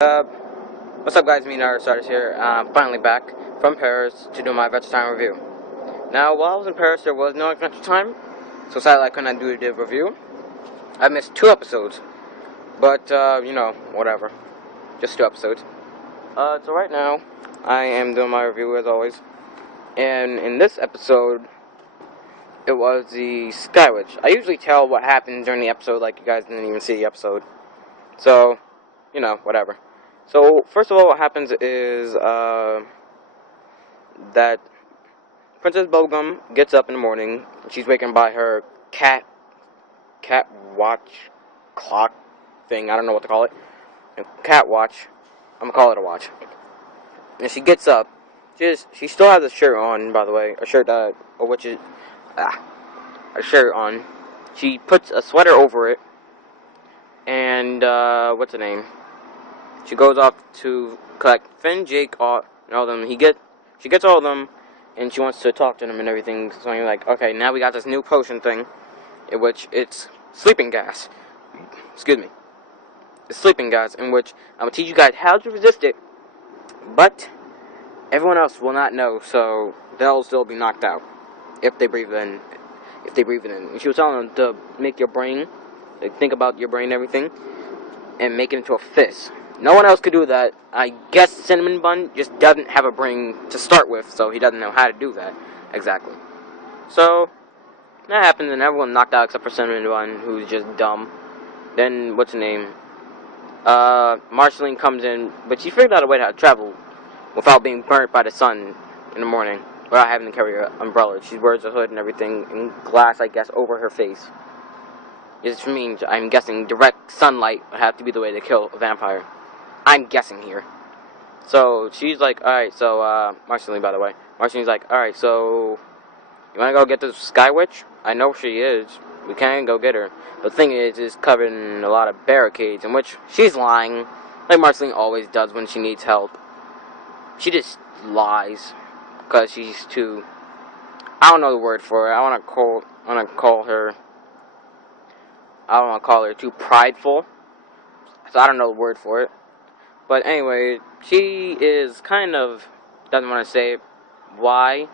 What's up, guys? Me, Starters here. Finally back from Paris to do my Adventuretime review. Now, while I was in Paris, there was no Adventure Time, so sadly I could not do the review. I missed 2 episodes, but whatever. Just 2 episodes. So right now, I am doing my review as always, and in this episode, it was the Sky Witch. I usually tell what happened during the episode, like you guys didn't even see the episode, so whatever. So, first of all, what happens is, that Princess Bubblegum gets up in the morning. She's wakened by her cat watch clock thing. I don't know what to call it. Cat watch. I'm gonna call it a watch. And she gets up. She still has a shirt on, by the way. A shirt, a shirt on. She puts a sweater over it. And, what's the name? She goes off to collect Finn, Jake, all of them. She gets all of them, and she wants to talk to them and everything. So I'm like, okay, now we got this new potion thing, in which it's sleeping gas. Excuse me. It's sleeping gas, in which I'm gonna teach you guys how to resist it, but everyone else will not know, so they'll still be knocked out if they breathe it in. And she was telling them to make your brain, like, think about your brain and everything, and make it into a fist. No one else could do that. I guess Cinnamon Bun just doesn't have a brain to start with, so he doesn't know how to do that exactly. So that happens, and everyone knocked out except for Cinnamon Bun, who's just dumb. Then what's her name? Marceline comes in, but she figured out a way to travel without being burnt by the sun in the morning, without having to carry an umbrella. She wears a hood and everything, and glass, I guess, over her face. This means, I'm guessing, direct sunlight would have to be the way to kill a vampire. I'm guessing here. So, she's like, alright, so, Marceline, by the way. Marceline's like, alright, so, you wanna go get this Sky Witch? I know she is. We can go get her. The thing is, it's covered in a lot of barricades, in which she's lying, like Marceline always does when she needs help. She just lies, because she's too, I don't know the word for it. I don't want to call her too prideful, so I don't know the word for it. But anyway, she is kind of, doesn't want to say why.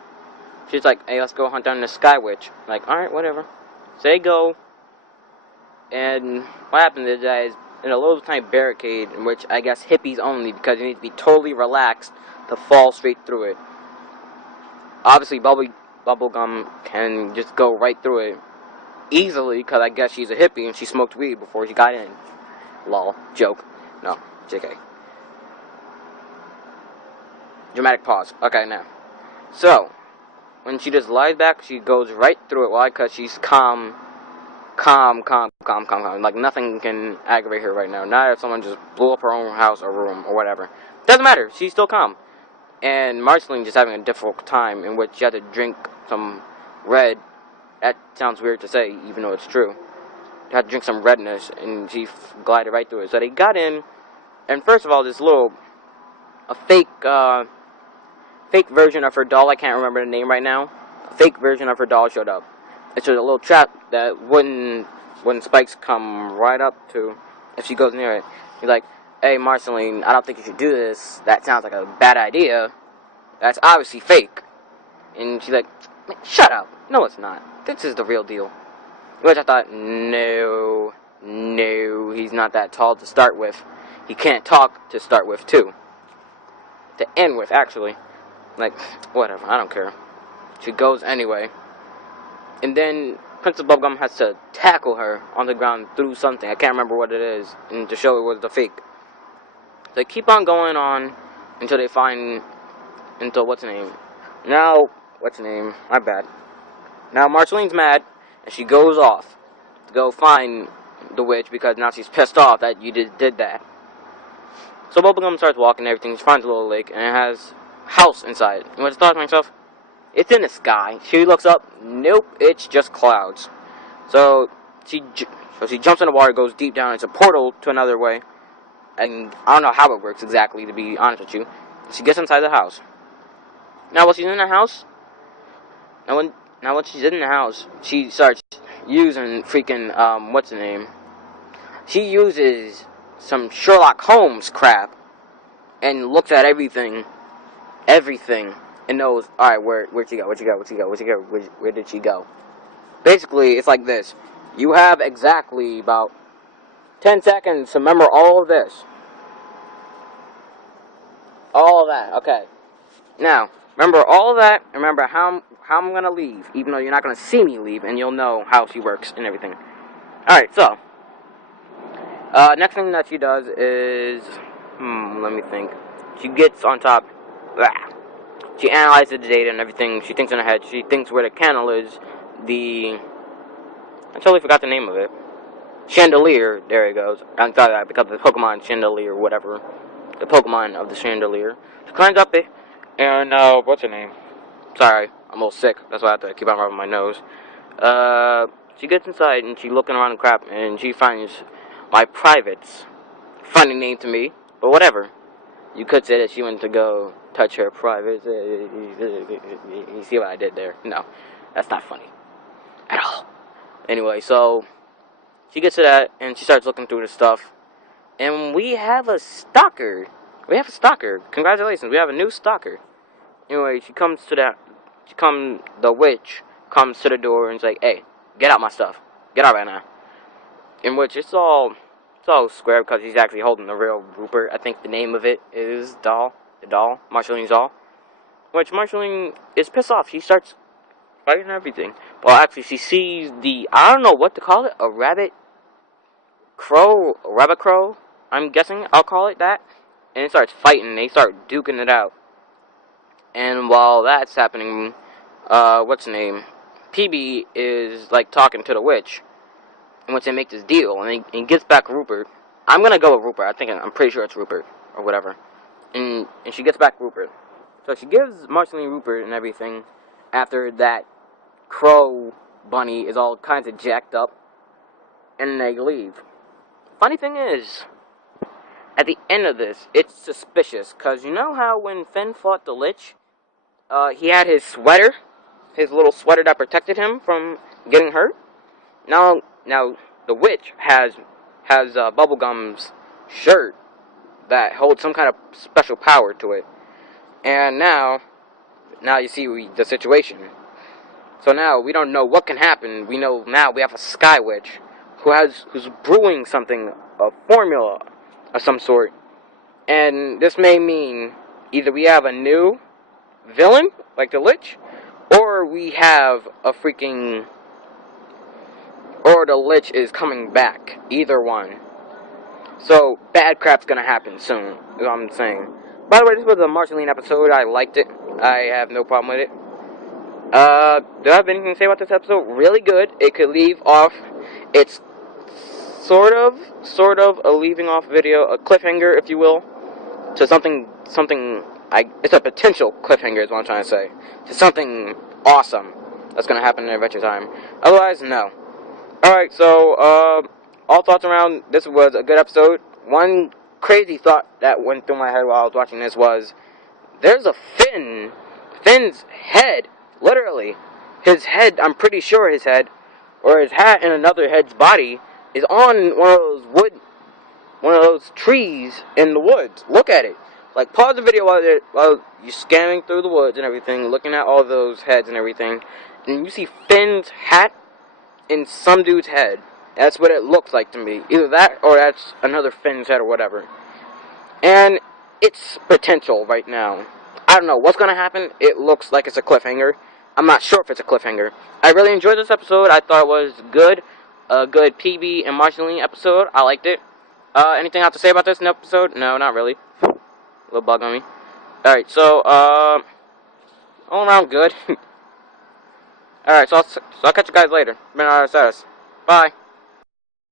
She's like, hey, let's go hunt down the Sky Witch. Like, alright, whatever. So they go, and what happens is that is in a little tiny barricade, in which I guess hippies only, because you need to be totally relaxed to fall straight through it. Obviously, Bubblegum can just go right through it easily, because I guess she's a hippie and she smoked weed before she got in. Lol. Joke. No. JK. Dramatic pause. Okay, now. So, when she just lies back, she goes right through it. Why? Because she's calm. Like, nothing can aggravate her right now. Not if someone just blew up her own house or room or whatever. Doesn't matter. She's still calm. And Marceline just having a difficult time, in which she had to drink some red. That sounds weird to say, even though it's true. She had to drink some redness, and she glided right through it. So they got in, and first of all, a fake version of her doll, I can't remember the name right now, a fake version of her doll showed up. It's just a little trap that wooden spikes come right up to if she goes near it. He's like, hey, Marceline, I don't think you should do this. That sounds like a bad idea. That's obviously fake. And she's like, shut up. No, it's not. This is the real deal. Which I thought, no, he's not that tall to start with. He can't talk to start with, too. To end with, actually. Like, whatever, I don't care. She goes anyway. And then Princess Bubblegum has to tackle her on the ground through something. I can't remember what it is. And to show it was the fake. They keep on going on until they find, what's her name? Now, what's her name? My bad. Now Marceline's mad, and she goes off to go find the witch, because now she's pissed off that you just did that. So Bubblegum starts walking and everything. She finds a little lake, and it has a house inside. And what I thought to myself, it's in the sky. She looks up, nope, it's just clouds. So she jumps in the water, goes deep down. It's a portal to another way. And I don't know how it works exactly, to be honest with you. She gets inside the house. Now, while she's in the house, when she's in the house, she starts using freaking, what's the name? She uses some Sherlock Holmes crap and looks at everything, and knows, alright, where'd she go, where did she go? Basically, it's like this. You have exactly about 10 seconds to remember all of this. All of that, okay. Now, remember all of that, remember how I'm gonna leave, even though you're not gonna see me leave, and you'll know how she works and everything. Alright, so, next thing that she does is, let me think. She gets on top, she analyzes the data and everything, she thinks in her head, she thinks where the candle is, I totally forgot the name of it. Chandelier, there it goes. I thought that because of the Pokemon Chandelier, whatever. The Pokemon of the Chandelier. She climbs up it, and, what's her name? Sorry, I'm a little sick, that's why I have to keep on rubbing my nose. She gets inside, and she's looking around and crap, and she finds my privates. Funny name to me, but whatever. You could say that she went to go touch her privates. You see what I did there? No, that's not funny. At all. Anyway, so she gets to that, and she starts looking through the stuff. And we have a stalker. Congratulations, we have a new stalker. Anyway, the witch comes to the door and is like, hey, get out my stuff. Get out right now. In which it's all square because he's actually holding the real Rupert. I think the name of it is the doll, Marceline's doll. Which Marceline is pissed off. She starts fighting and everything. Well, actually, she sees I don't know what to call it, a rabbit crow, I'm guessing I'll call it that. And it starts fighting, they start duking it out. And while that's happening, what's the name? PB is, like, talking to the witch. And once they make this deal, and he gets back Rupert. I'm gonna go with Rupert, I'm pretty sure it's Rupert, or whatever. And she gets back Rupert. So she gives Marceline Rupert and everything, after that crow bunny is all kinds of jacked up, and they leave. Funny thing is, at the end of this, it's suspicious, because you know how when Finn fought the Lich, he had his sweater, his little sweater that protected him from getting hurt? Now the witch has Bubblegum's shirt that holds some kind of special power to it. And now you see the situation. So now we don't know what can happen. We know now we have a Sky Witch who's brewing something, a formula of some sort. And this may mean either we have a new villain, like the Lich, or we have a or the Lich is coming back. Either one. So, bad crap's gonna happen soon, is what I'm saying. By the way, this was a Marceline episode. I liked it. I have no problem with it. Do I have anything to say about this episode? Really good. It could leave off. It's sort of a leaving off video, a cliffhanger, if you will, to something. It's a potential cliffhanger, is what I'm trying to say, to something awesome that's gonna happen in Adventure Time. Otherwise, no. All right, so all thoughts around this was a good episode. One crazy thought that went through my head while I was watching this was, there's a Finn's head. Literally, his head, I'm pretty sure his head, or his hat and another head's body, is on one of those trees in the woods. Look at it. Like, pause the video while you're scanning through the woods and everything, looking at all those heads and everything, and you see Finn's hat in some dude's head. That's what it looks like to me. Either that, or that's another Finn's head or whatever. And it's potential right now. I don't know what's going to happen. It looks like it's a cliffhanger. I'm not sure if it's a cliffhanger. I really enjoyed this episode. I thought it was good. A good PB and Marceline episode. I liked it. Anything I have to say about this episode? No, not really. A little bug on me. Alright, so, all around good. Alright, so I'll catch you guys later. Been out of status. Bye.